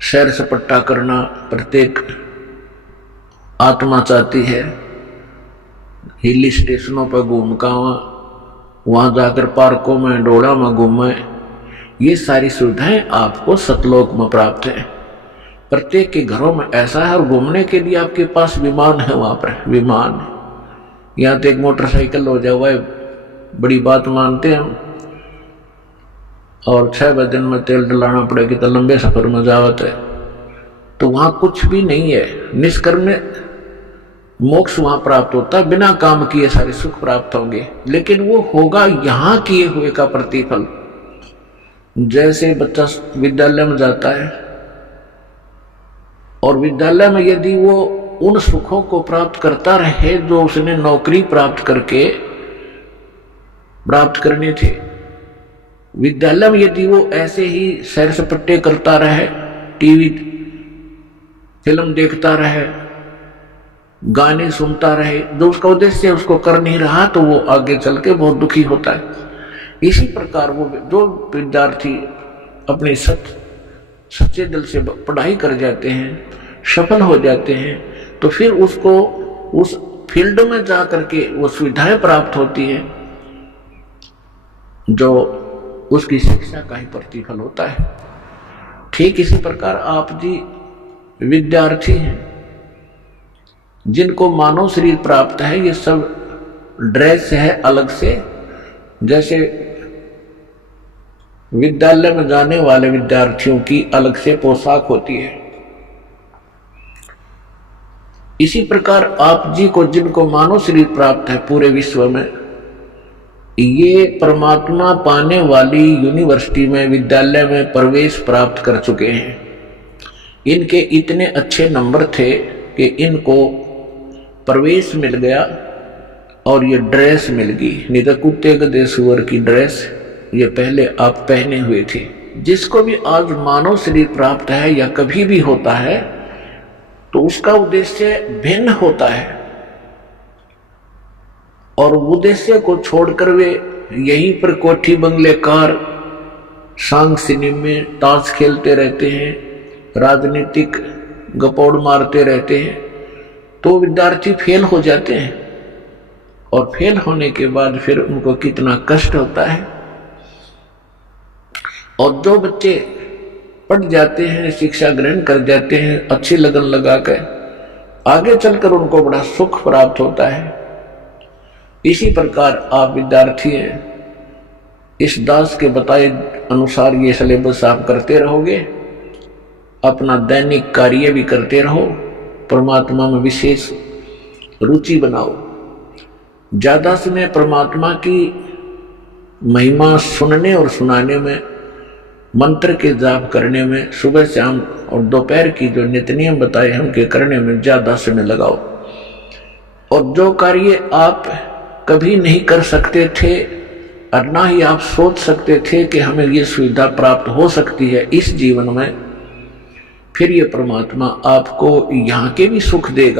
सैर सपट्टा करना प्रत्येक आत्मा चाहती है। हिल स्टेशनों पर घूम का वहां जाकर पार्कों में डोड़ा में घूमे, ये सारी सुविधाएं आपको सतलोक में प्राप्त है। प्रत्येक के घरों में ऐसा है। और घूमने के लिए आपके पास विमान है, वहां पर विमान है। यहाँ तो एक मोटरसाइकिल हो जाए वह बड़ी बात मानते हैं हम, और 6 दिन में तेल डलाना पड़ेगी तो लंबे सफर में जावत है। तो वहां कुछ भी नहीं है। निष्कर्म मोक्ष वहां प्राप्त होता है, बिना काम किए सारे सुख प्राप्त होंगे, लेकिन वो होगा यहां किए हुए का प्रतिफल। जैसे बच्चा विद्यालय में जाता है और विद्यालय में यदि वो उन सुखों को प्राप्त करता रहे जो उसने नौकरी प्राप्त करके प्राप्त करने थे, विद्यालय में यदि वो ऐसे ही सैर सपट्टे करता रहे, टीवी फिल्म देखता रहे, गाने सुनता रहे, जो उसका उद्देश्य उसको कर नहीं रहा, तो वो आगे चल के बहुत दुखी होता है। इसी प्रकार वो जो विद्यार्थी अपने सच्चे दिल से पढ़ाई कर जाते हैं, सफल हो जाते हैं, तो फिर उसको उस फील्ड में जा करके वो सुविधाएं प्राप्त होती हैं जो उसकी शिक्षा का ही प्रतिफल होता है। ठीक इसी प्रकार आप जी विद्यार्थी हैं जिनको मानव शरीर प्राप्त है, ये सब ड्रेस है अलग से। जैसे विद्यालय में जाने वाले विद्यार्थियों की अलग से पोशाक होती है, इसी प्रकार आप जी को जिनको मानव शरीर प्राप्त है पूरे विश्व में, ये परमात्मा पाने वाली यूनिवर्सिटी में विद्यालय में प्रवेश प्राप्त कर चुके हैं। इनके इतने अच्छे नंबर थे कि इनको प्रवेश मिल गया और ये ड्रेस मिल गई। नहीं तो कुत्ते गधे सुअर की ड्रेस ये पहले आप पहने हुए थे। जिसको भी आज मानव शरीर प्राप्त है या कभी भी होता है, तो उसका उद्देश्य भिन्न होता है, और उद्देश्य को छोड़कर वे यहीं पर कोठी बंगले कार सांग सिनेमे ताश खेलते रहते हैं, राजनीतिक गपौड़ मारते रहते हैं, तो विद्यार्थी फेल हो जाते हैं। और फेल होने के बाद फिर उनको कितना कष्ट होता है। और जो बच्चे पढ़ जाते हैं, शिक्षा ग्रहण कर जाते हैं, अच्छी लगन लगाकर, आगे चलकर उनको बड़ा सुख प्राप्त होता है। इसी प्रकार आप विद्यार्थी हैं, इस दास के बताए अनुसार ये सिलेबस आप करते रहोगे, अपना दैनिक कार्य भी करते रहो, परमात्मा में विशेष रुचि बनाओ। ज्यादा समय परमात्मा की महिमा सुनने और सुनाने में, मंत्र के जाप करने में, सुबह शाम और दोपहर की जो नित्य नियम बताए हम के करने में ज्यादा समय लगाओ। और जो कार्य आप कभी नहीं कर सकते थे और ना ही आप सोच सकते थे कि हमें ये सुविधा प्राप्त हो सकती है इस जीवन में, फिर ये परमात्मा आपको यहाँ के भी सुख देगा।